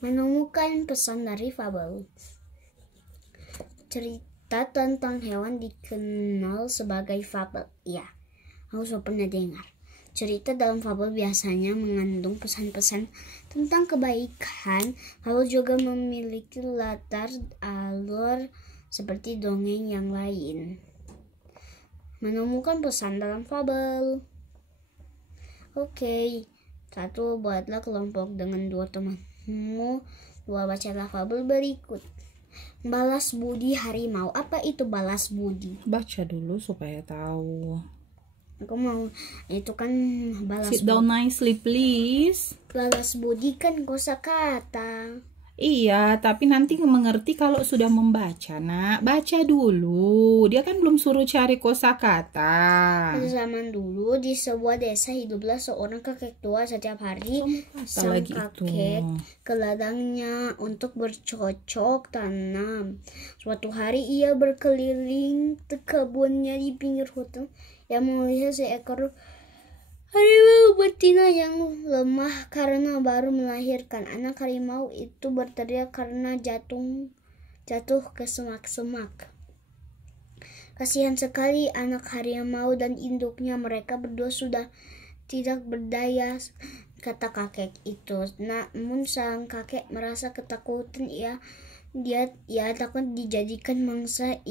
Menemukan pesan dari fabel. Cerita tentang hewan dikenal sebagai fabel. Ya, aku sudah pernah dengar. Cerita dalam fabel biasanya mengandung pesan-pesan tentang kebaikan. Fabel juga memiliki latar alur seperti dongeng yang lain. Menemukan pesan dalam fabel. Oke, 1. Buatlah kelompok dengan 2 temanmu. 2. Bacalah fabel berikut. Balas budi harimau. Apa itu balas budi? Baca dulu supaya tahu. Aku mau, itu kan balas Sit down nicely please. Balas budi kan kosakata. Iya, tapi nanti mengerti kalau sudah membaca, Nak. Baca dulu. Dia kan belum suruh cari kosakata. Pada zaman dulu di sebuah desa hiduplah seorang kakek tua. Setiap hari sang kakek ke ladangnya untuk bercocok tanam. Suatu hari ia berkeliling kebunnya di pinggir hutan. Ia melihat seekor harimau betina yang lemah karena baru melahirkan. Anak harimau itu berteriak karena jatuh ke semak-semak. Kasihan sekali anak harimau dan induknya, mereka berdua sudah tidak berdaya, kata kakek itu. Namun sang kakek merasa ketakutan. Ia takut dijadikan mangsa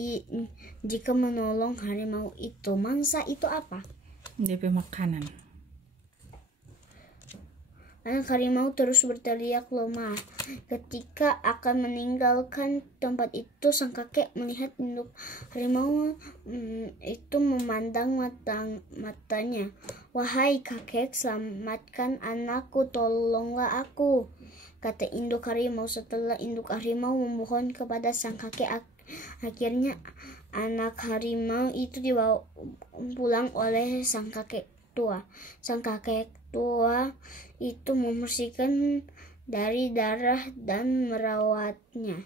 jika menolong harimau itu. Mangsa itu apa? DP makanan. Anak harimau terus berteriak lemah. Ketika akan meninggalkan tempat itu, sang kakek melihat induk harimau itu memandang matanya. Wahai kakek, selamatkan anakku, tolonglah aku, kata induk harimau. Setelah induk harimau memohon kepada sang kakek, akhirnya anak harimau itu dibawa pulang oleh sang kakek tua. Sang kakek tua itu membersihkan dari darah dan merawatnya.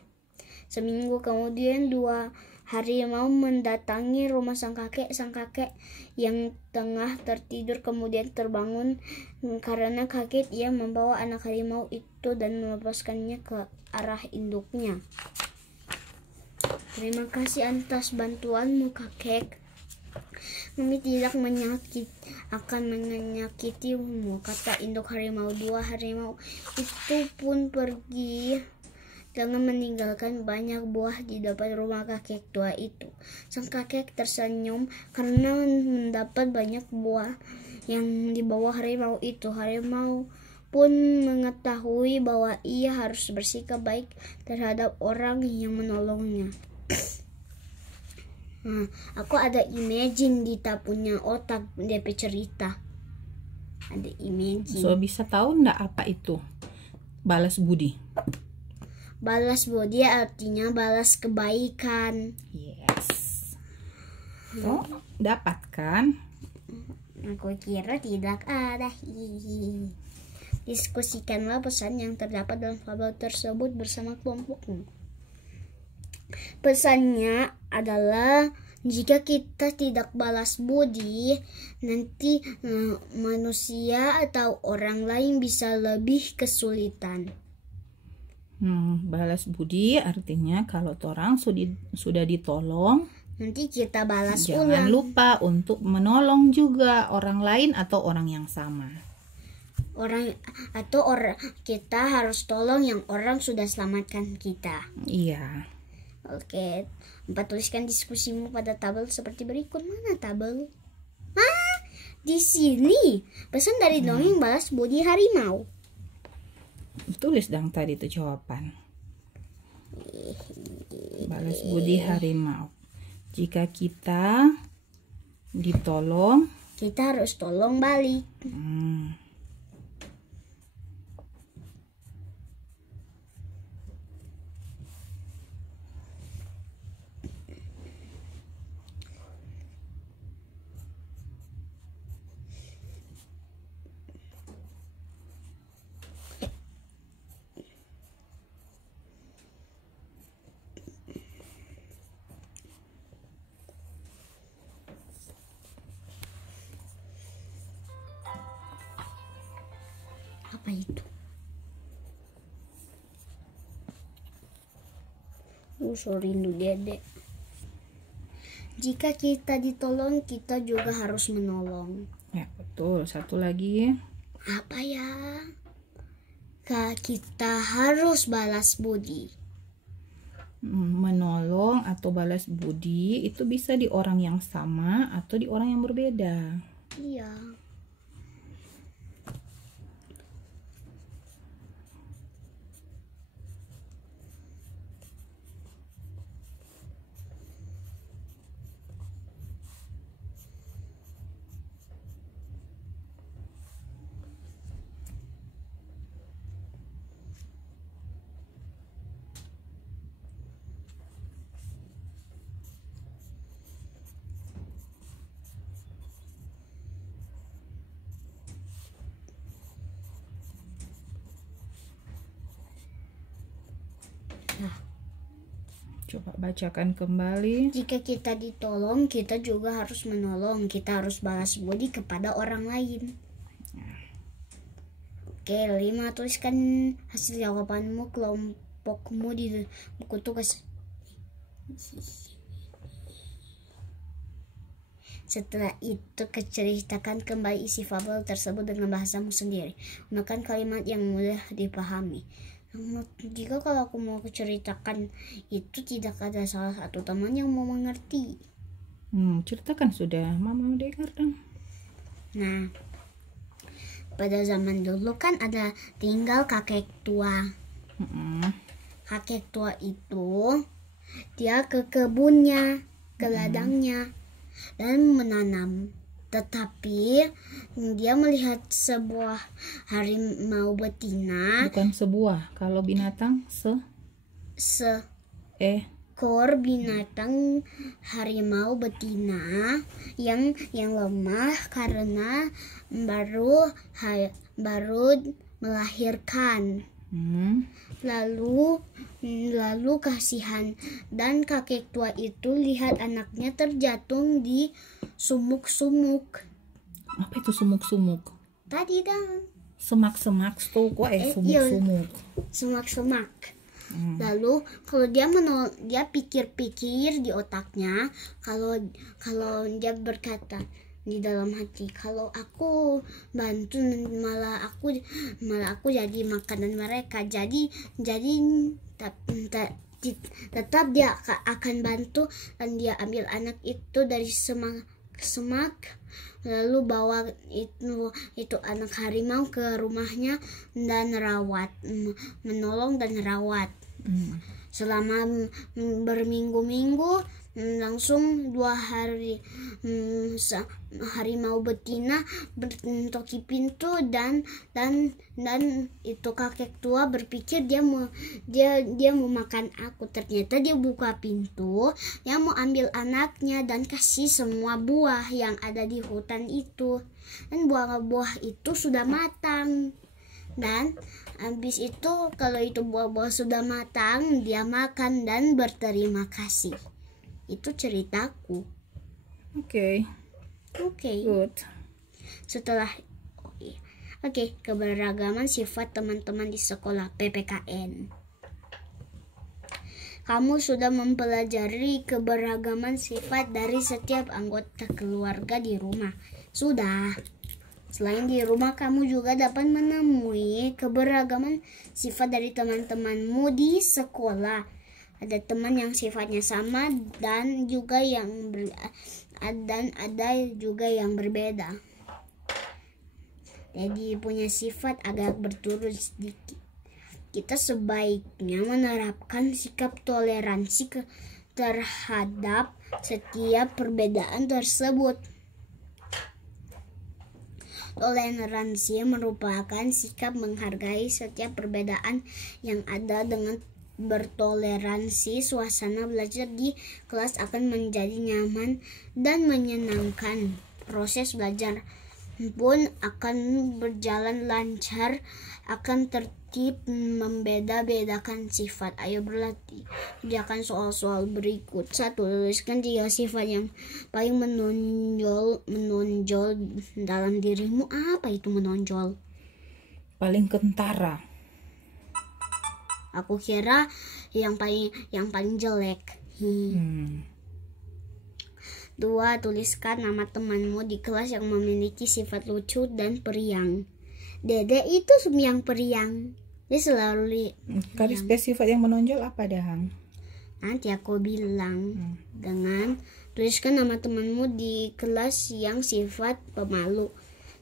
Seminggu kemudian 2 harimau mendatangi rumah sang kakek. Sang kakek yang tengah tertidur kemudian terbangun karena kaget. Ia membawa anak harimau itu dan melepaskannya ke arah induknya. Terima kasih atas bantuanmu, kakek. Kami tidak akan menyakitimu, kata induk harimau. 2 harimau itu pun pergi dengan meninggalkan banyak buah di depan rumah kakek tua itu. Sang kakek tersenyum karena mendapat banyak buah yang dibawa harimau itu. Harimau pun mengetahui bahwa ia harus bersikap baik terhadap orang yang menolongnya. Aku ada imagine di punya otak DP cerita. Ada imagine. So bisa tahu ndak apa itu balas budi? Balas budi artinya balas kebaikan. Yes. So dapat kan? Aku kira tidak ada. Diskusikanlah pesan yang terdapat dalam fabel tersebut bersama kelompokmu. Pesannya adalah jika kita tidak balas budi, nanti manusia atau orang lain bisa lebih kesulitan. Balas budi artinya kalau orang sudah ditolong, nanti kita balas jangan ulang. lupa untuk menolong juga orang lain atau orang yang sama. Kita harus tolong yang orang sudah selamatkan kita. Iya. Oke, 4. Tuliskan diskusimu pada tabel seperti berikut. Mana tabel? Di sini. Pesan dari dongeng balas budi harimau. Tulis dong tadi itu jawaban. Balas budi harimau. Jika kita ditolong, kita harus tolong balik. Apa itu? So rindu Dede. Jika kita ditolong, kita juga harus menolong. Ya, betul. Satu lagi. Apa ya? Kita harus balas budi. Menolong atau balas budi itu bisa di orang yang sama atau di orang yang berbeda. Iya. Coba bacakan kembali. Jika kita ditolong, kita juga harus menolong. Kita harus balas budi kepada orang lain. Oke, 5. Tuliskan hasil jawabanmu kelompokmu di buku tugas. Setelah itu, ceritakan kembali isi fabel tersebut dengan bahasamu sendiri. Gunakan kalimat yang mudah dipahami. Jika kalau aku mau ceritakan itu tidak ada salah satu teman yang mau mengerti. Ceritakan sudah, Mama dengar dong. Nah, pada zaman dulu kan ada tinggal kakek tua. Kakek tua itu dia ke kebunnya, ke ladangnya dan menanam. Tetapi dia melihat sebuah harimau betina. Bukan sebuah, kalau binatang seekor binatang harimau betina yang lemah karena baru melahirkan. Lalu kasihan dan kakek tua itu lihat anaknya terjatuh di sumuk-sumuk. Apa itu sumuk-sumuk? Tadi dong. Semak-semak tuh kok sumuk-sumuk. Semak-semak. Lalu kalau dia pikir-pikir di otaknya, kalau dia berkata di dalam hati, kalau aku bantu malah aku jadi makanan mereka. Jadi tetap dia akan bantu dan dia ambil anak itu dari semak lalu bawa itu anak harimau ke rumahnya dan menolong dan rawat. Selama berminggu-minggu, langsung 2 hari harimau betina bertoki pintu dan itu kakek tua berpikir dia mau makan aku. Ternyata dia buka pintu, dia mau ambil anaknya dan kasih semua buah yang ada di hutan itu. Dan buah-buah itu sudah matang. Dan habis itu kalau itu buah-buah sudah matang, dia makan dan berterima kasih. Itu ceritaku. Oke. Good. Setelah keberagaman sifat teman-teman di sekolah PPKN. Kamu sudah mempelajari keberagaman sifat dari setiap anggota keluarga di rumah. Sudah. Selain di rumah, kamu juga dapat menemui keberagaman sifat dari teman-temanmu di sekolah. Ada teman yang sifatnya sama dan ada juga yang berbeda. Jadi punya sifat agak berturut sedikit. Kita sebaiknya menerapkan sikap toleransi terhadap setiap perbedaan tersebut. Toleransi merupakan sikap menghargai setiap perbedaan yang ada. Dengan bertoleransi, suasana belajar di kelas akan menjadi nyaman dan menyenangkan. Proses belajar pun akan berjalan lancar, akan tertib, membeda-bedakan sifat. Ayo berlatih. Kerjakan soal-soal berikut. 1. Tuliskan 3 sifat yang paling menonjol dalam dirimu. Apa itu menonjol? Paling kentara. Aku kira yang paling jelek. 2. Tuliskan nama temanmu di kelas yang memiliki sifat lucu dan periang. Dede itu yang periang. Dia selalu Garis sifat yang menonjol apa, Dang? Nanti aku bilang. Dengan tuliskan nama temanmu di kelas yang sifat pemalu.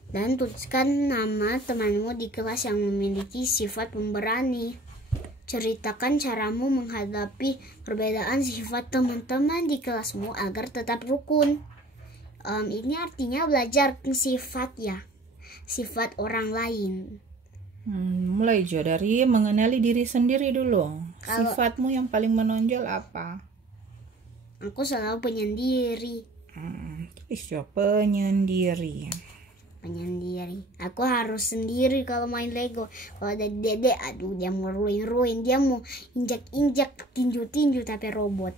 Dan tuliskan nama temanmu di kelas yang memiliki sifat pemberani. Ceritakan caramu menghadapi perbedaan sifat teman-teman di kelasmu agar tetap rukun. Ini artinya belajar sifat ya, sifat orang lain. Mulai Jo dari mengenali diri sendiri dulu. Sifatmu yang paling menonjol apa? Aku selalu penyendiri. Tulis Jo penyendiri. Aku harus sendiri kalau main Lego. Kalau ada Dede, aduh dia mau ruin, dia mau injak tinju tapi robot.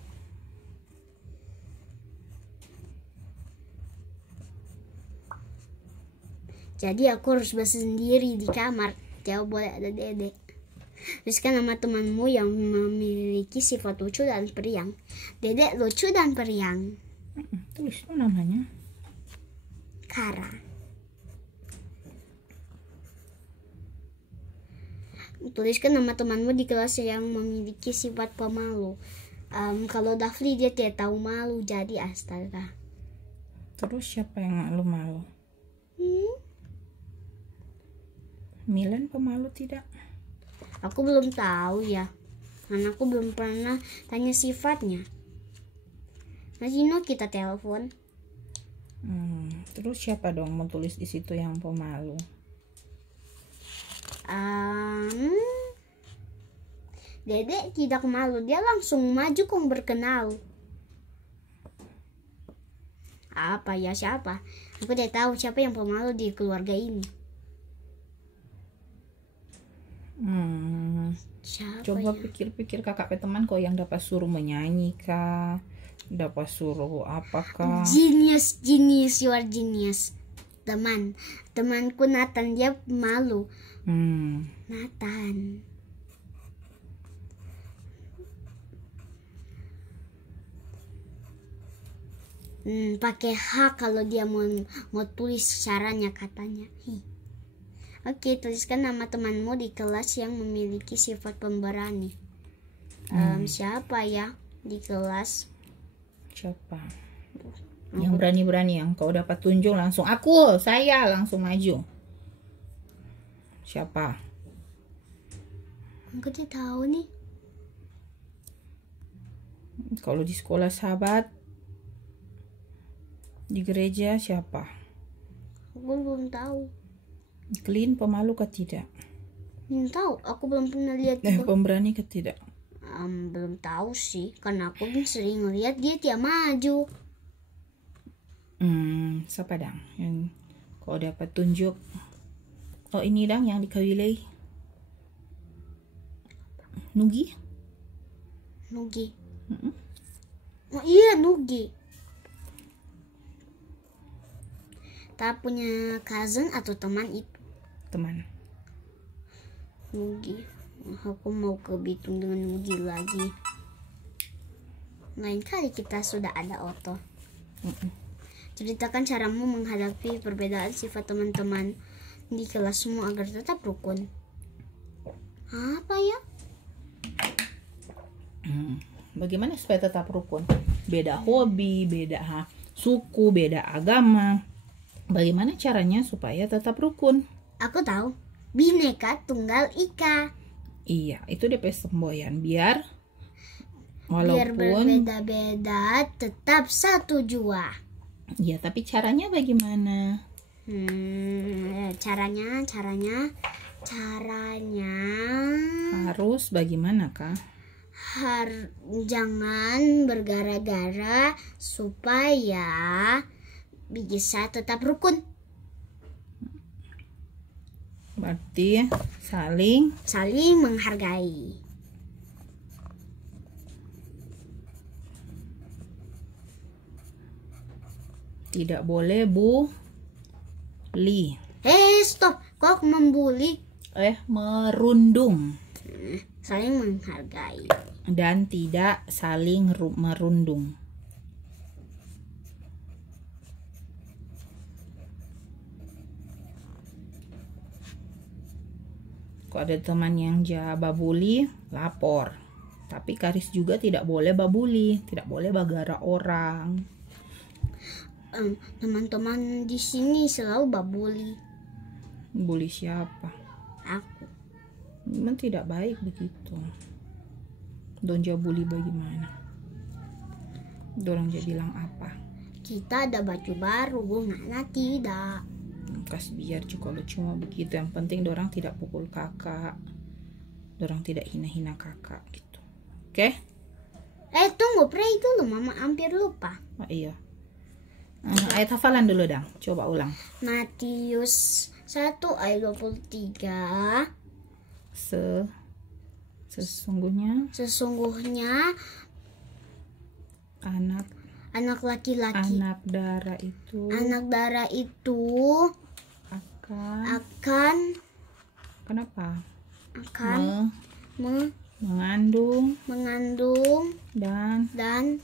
Jadi aku harus bersendiri di kamar. Jauh boleh ada Dede. Tuliskan nama temanmu yang memiliki sifat lucu dan periang. Dede lucu dan periang. Tulis tuh namanya. Kara. Tuliskan nama temanmu di kelas yang memiliki sifat pemalu. Kalau Dafli dia tidak tahu malu, jadi astaga. Terus siapa yang malu? Milan pemalu tidak? Aku belum tahu ya, karena aku belum pernah tanya sifatnya. Masino kita telepon. Terus siapa dong mau tulis di situ yang pemalu? Dede tidak malu, dia langsung maju kong berkenal. Apa ya, siapa? Aku tidak tahu siapa yang pemalu di keluarga ini. Siapa Coba ya? pikir-pikir kakak teman kau yang dapat suruh menyanyi kah? Dapat suruh apakah? Genius, you are genius. Temanku Nathan, dia malu. Nathan. Pakai H kalau dia mau tulis caranya katanya. Oke, tuliskan nama temanmu di kelas yang memiliki sifat pemberani. Siapa ya di kelas? Siapa? Yang berani-berani yang kau dapat tunjuk langsung saya langsung maju. Siapa? Aku tidak tahu nih. Kalau di sekolah sahabat, di gereja siapa? Aku belum tahu. Clean pemalu kah tidak? Belum tahu. Aku belum pernah lihat. Pemberani kah tidak? Belum tahu sih, karena aku sering lihat dia tiap maju. Siapa dang yang kau dapat tunjuk? Oh ini dang yang dikawilai. Nugi. Oh iya, Nugi. Tak punya cousin atau teman itu. Teman. Nugi. Aku mau ke Bitung dengan Nugi lagi. Lain kali kita sudah ada Oto. Ceritakan caramu menghadapi perbedaan sifat teman-teman di kelasmu agar tetap rukun. Apa ya? Bagaimana supaya tetap rukun? Beda hobi, beda suku, beda agama. Bagaimana caranya supaya tetap rukun? Aku tahu. Bineka Tunggal Ika. Iya, itu DP semboyan biar walaupun berbeda-beda tetap satu jua. Ya, tapi caranya bagaimana? Caranya harus bagaimana kah? Jangan bergara-gara supaya bisa tetap rukun. Berarti saling menghargai. Tidak boleh bully. Stop. Kok membuli? Merundung. saling menghargai, dan tidak saling merundung. Kalau ada teman yang babuli, lapor. Tapi Karis juga tidak boleh babuli, tidak boleh bagara orang. Teman-teman di sini selalu babuli. Bully siapa? Aku. Memang tidak baik begitu. Donja bully bagaimana? Dorang dia bilang apa? Kita ada baju baru, Nana tidak. Kas biar kalau cuma begitu, yang penting dorang tidak pukul kakak, dorang tidak hina-hina kakak gitu. Oke? Tunggu, pray dulu, mama hampir lupa. Oh iya. Ayat hafalan dulu dong, coba ulang. Matius 1 ayat 23. Sesungguhnya anak laki-laki, anak darah itu akan mengandung dan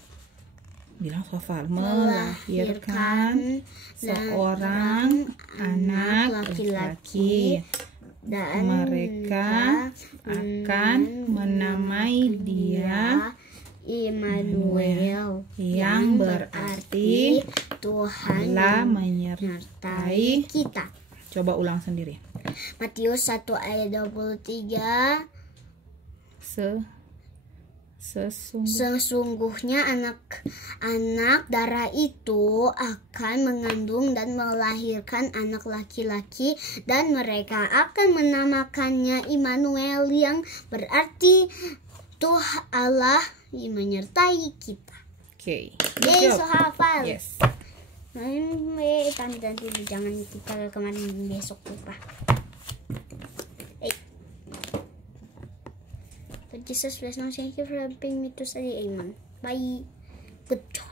bilang hafal, melahirkan seorang anak laki-laki, dan mereka akan menamai dia Immanuel, yang berarti Tuhan telah menyertai kita. Coba ulang sendiri. Matius 1 ayat 23. Sesungguhnya anak darah itu akan mengandung dan melahirkan anak laki-laki, dan mereka akan menamakannya Immanuel, yang berarti Tuhan Allah menyertai kita. Oke. So hafal. Yes. Nanti jangan kita kemarin besok lupa. Jesus bless now. Thank you for helping me to study. Amen. Bye. Good job.